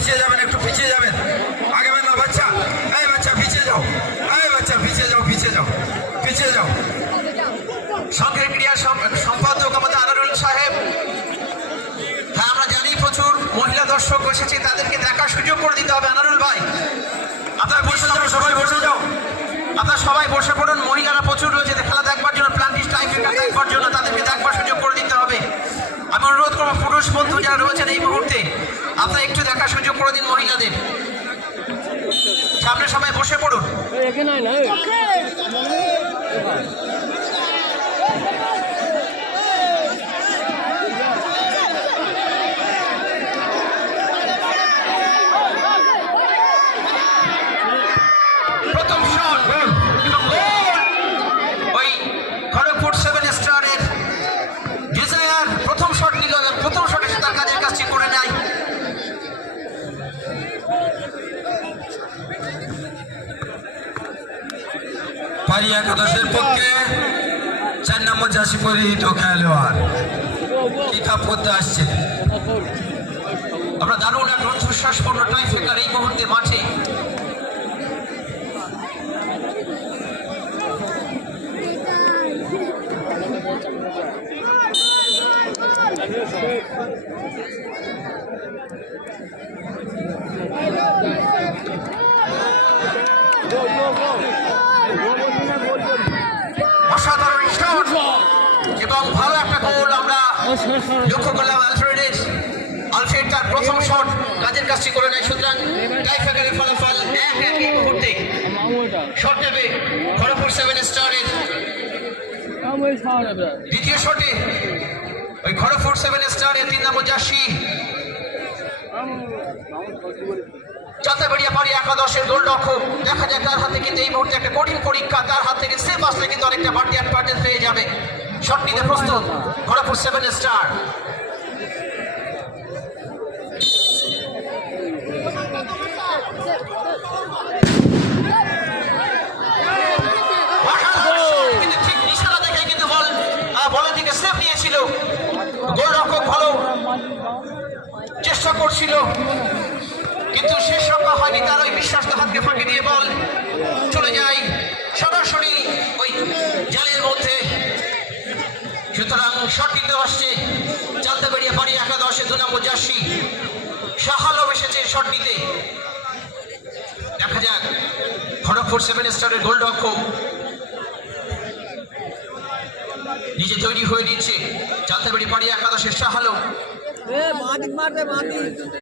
পিছিয়ে যাবেন, একটু পিছিয়ে যাবেন, আগাবেন না বাচ্চা। এই বাচ্চা পিছিয়ে যাও, এই বাচ্চা পিছিয়ে যাও, পিছিয়ে যাও, পিছিয়ে যাও। সংঘের ক্রিয়া সম্পাদক আমাদের আনারুল সাহেব। হ্যাঁ, আমরা জানি প্রচুর মহিলা দর্শক এসেছে, তাদেরকে দেখার সুযোগ করে দিতে হবে। আনারুল ভাই, আপনারা বসে যাও, সবাই বসে যাও, আপনারা সবাই বসে পড়ুন। মহিলারা প্রচুর রয়েছে খেলা দেখবার জন্য, প্ল্যান্টিস টাইফেকার দেখবার জন্য, তাদেরকে দেখবার সুযোগ করে দিতে হবে। আমি অনুরোধ করবো পুরুষ বন্ধু যারা রয়েছেন এই মুহূর্তে, আপনারা একটু দেখার সুযোগ করে দিন মহিলাদের। সামনে সবাই বসে পড়ুন। প্রথম শট এবং গোল। ওই খড়গপুর 7 স্টারের ডিজায়ার প্রথম শট নিল এবং প্রথম শটে সে তার কাজের কাজটি করে নেয়। পারি একাদশের পক্ষে 4 নম্বর জার্সি পরিহিত খেলোয়াড় পিক আপ করতে আসছে। আমরা দারুণ এক রুদ্ধশ্বাসপূর্ণ টাইফেকার এই মুহূর্তে মাঠে। অসাধারণ শট এবং ভালো একটা গোল আমরা লক্ষ্য করলাম আলফ্রেডের। আলফ্রেড তার প্রথম শট কাজের কাজটি করে নেয়। সুতরাং টাইফেকারের ফলাফল 1-1 এই মুহূর্তে। শট নেবে খড়গপুর 7 স্টারের। দ্বিতীয় শটে ওই খড়গপুর 7 স্টারের 3 নম্বর জার্সি চাতাবাড়িয়া পাড়ি একাদশের গোলরক্ষক। দেখা যায় তার হাতে কিন্তু এই মুহূর্তে একটা কঠিন পরীক্ষা, তার হাত থেকে সেফ আসলে কিন্তু অনেকটা বাড়তি অ্যাডভান্টেজ পেয়ে যাবে। শট নিতে প্রস্তুত খড়গপুর 7 স্টার। ঠিক নিশানা দেখে কিন্তু বলের দিকে সেফ নিয়েছিল গোলরক্ষক, ভালো চেষ্টা করছিল কিন্তু শেষ রক্ষা হয়নি তার। ওই বিশ্বাসকে হাতকে ফাঁকি দিয়ে বল চলে যায় সরাসরি ওই জালের মধ্যে। সুতরাং শট নিতে আসছে চালতাবাড়িয়া পাড়ি একাদশে 2 নম্বর জার্সি শাহালম এসেছে শট নিতে। দেখা যাক খড়গপুর 7 স্টারের গোলরক্ষক নিজে তৈরি হয়ে নিচ্ছে চালতাবাড়ি পাড়ি একাদশের শাহালম।